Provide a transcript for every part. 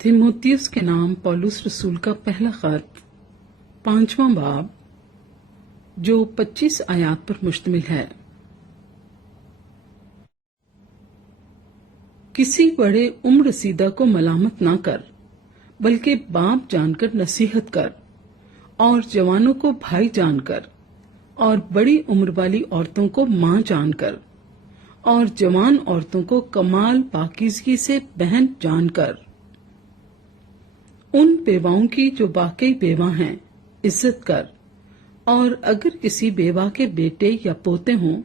तीमुथियुस के नाम पौलुस रसूल का पहला खत 5वां बाब जो 25 आयात पर मुश्तमिल है। किसी बड़े उम्र रसीदा को मलामत ना कर, बल्कि बाप जानकर नसीहत कर, और जवानों को भाई जानकर, और बड़ी उम्र वाली औरतों को मां जानकर, और जवान औरतों को कमाल पाकीज़गी से बहन जानकर। उन बेवाओं की जो वाकई बेवा हैं इज्जत कर, और अगर किसी बेवा के बेटे या पोते हों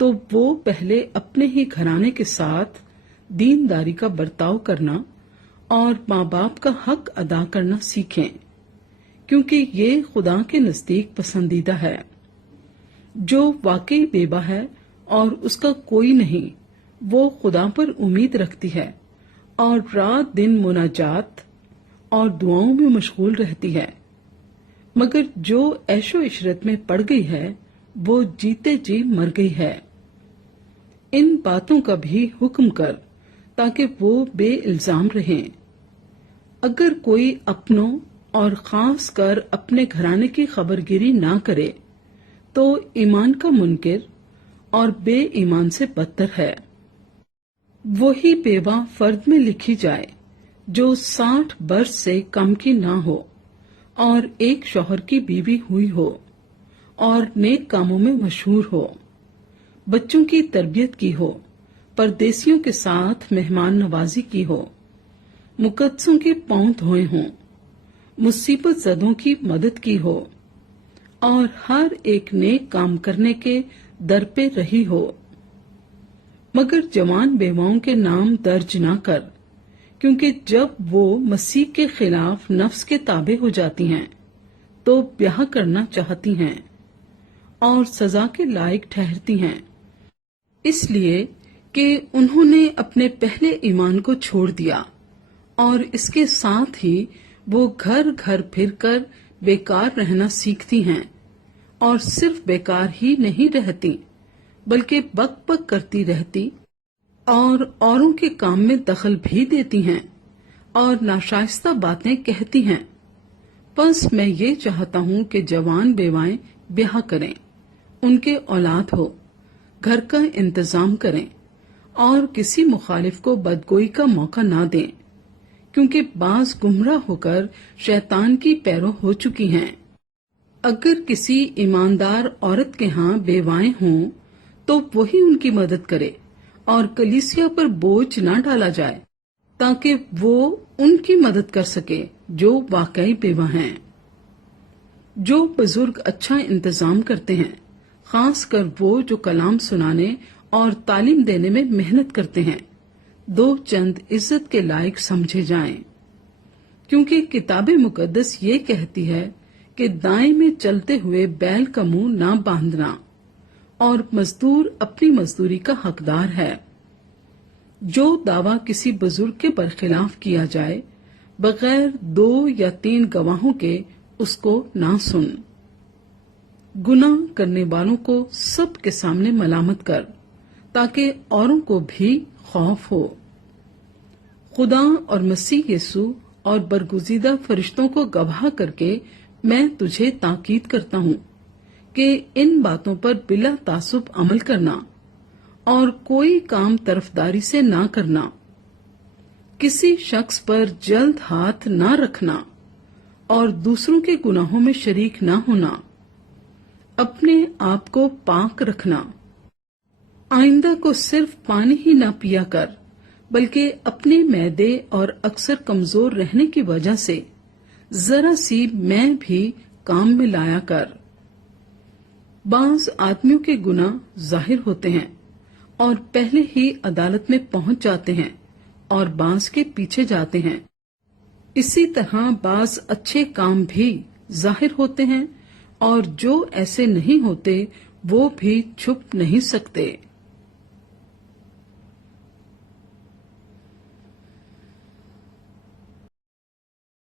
तो वो पहले अपने ही घराने के साथ दीनदारी का बर्ताव करना और माँ बाप का हक अदा करना सीखें, क्योंकि ये खुदा के नजदीक पसंदीदा है। जो वाकई बेवा है और उसका कोई नहीं, वो खुदा पर उम्मीद रखती है और रात दिन मुनाजात और दुआओं में मशगूल रहती है। मगर जो ऐशो इशरत में पड़ गई है वो जीते जी मर गई है। इन बातों का भी हुक्म कर ताकि वो बेइल्जाम रहें। अगर कोई अपनों और खास कर अपने घराने की खबरगिरी ना करे तो ईमान का मुनकिर और बेईमान से बदतर है। वही बेवा फर्द में लिखी जाए जो 60 वर्ष से कम की ना हो और एक शौहर की बीवी हुई हो और नेक कामों में मशहूर हो, बच्चों की तरबियत की हो, परदेसियों के साथ मेहमान नवाजी की हो, मुकद्दसों के पांव धोए हों, मुसीबत ज़दों की मदद की हो और हर एक नेक काम करने के दर पे रही हो। मगर जवान बेवाओं के नाम दर्ज ना कर, क्योंकि जब वो मसीह के खिलाफ नफ्स के ताबे हो जाती हैं तो ब्याह करना चाहती हैं और सजा के लायक ठहरती हैं, इसलिए कि उन्होंने अपने पहले ईमान को छोड़ दिया और इसके साथ ही वो घर घर फिरकर बेकार रहना सीखती हैं और सिर्फ बेकार ही नहीं रहती बल्कि बक बक करती रहती और औरों के काम में दखल भी देती हैं और नाशाइस्ता बातें कहती हैं। बस मैं ये चाहता हूँ कि जवान बेवाएं ब्याह करें, उनके औलाद हो, घर का इंतजाम करें और किसी मुखालिफ को बदगोई का मौका ना दें, क्योंकि बाज गुमराह होकर शैतान की पैरों हो चुकी हैं। अगर किसी ईमानदार औरत के यहाँ बेवाएं हों तो वही उनकी मदद करे और कलीसिया पर बोझ न डाला जाए, ताकि वो उनकी मदद कर सके जो वाकई बेवा हैं। जो बुजुर्ग अच्छा इंतजाम करते हैं, खास कर वो जो कलाम सुनाने और तालीम देने में मेहनत करते हैं, दो चंद इज्जत के लायक समझे जाएं, क्योंकि किताब मुकद्दस ये कहती है कि दाएं में चलते हुए बैल का मुंह ना बांधना और मजदूर अपनी मजदूरी का हकदार है। जो दावा किसी बुजुर्ग के बरखिलाफ किया जाए, बगैर 2 या 3 गवाहों के उसको ना सुन। गुनाह करने वालों को सब के सामने मलामत कर, ताकि औरों को भी खौफ हो। खुदा और मसीह यीशु और बरगुज़ीदा फरिश्तों को गवाह करके मैं तुझे ताकीद करता हूँ कि इन बातों पर बिला तासुब अमल करना और कोई काम तरफदारी से ना करना, किसी शख्स पर जल्द हाथ ना रखना और दूसरों के गुनाहों में शरीक ना होना, अपने आप को पाक रखना। आइंदा को सिर्फ पानी ही ना पिया कर, बल्कि अपने मैदे और अक्सर कमजोर रहने की वजह से जरा सी मैं भी काम में लाया कर। बाज आदमियों के गुनाह जाहिर होते हैं और पहले ही अदालत में पहुंच जाते हैं और बाज के पीछे जाते हैं। इसी तरह बाज अच्छे काम भी जाहिर होते हैं और जो ऐसे नहीं होते वो भी छुप नहीं सकते।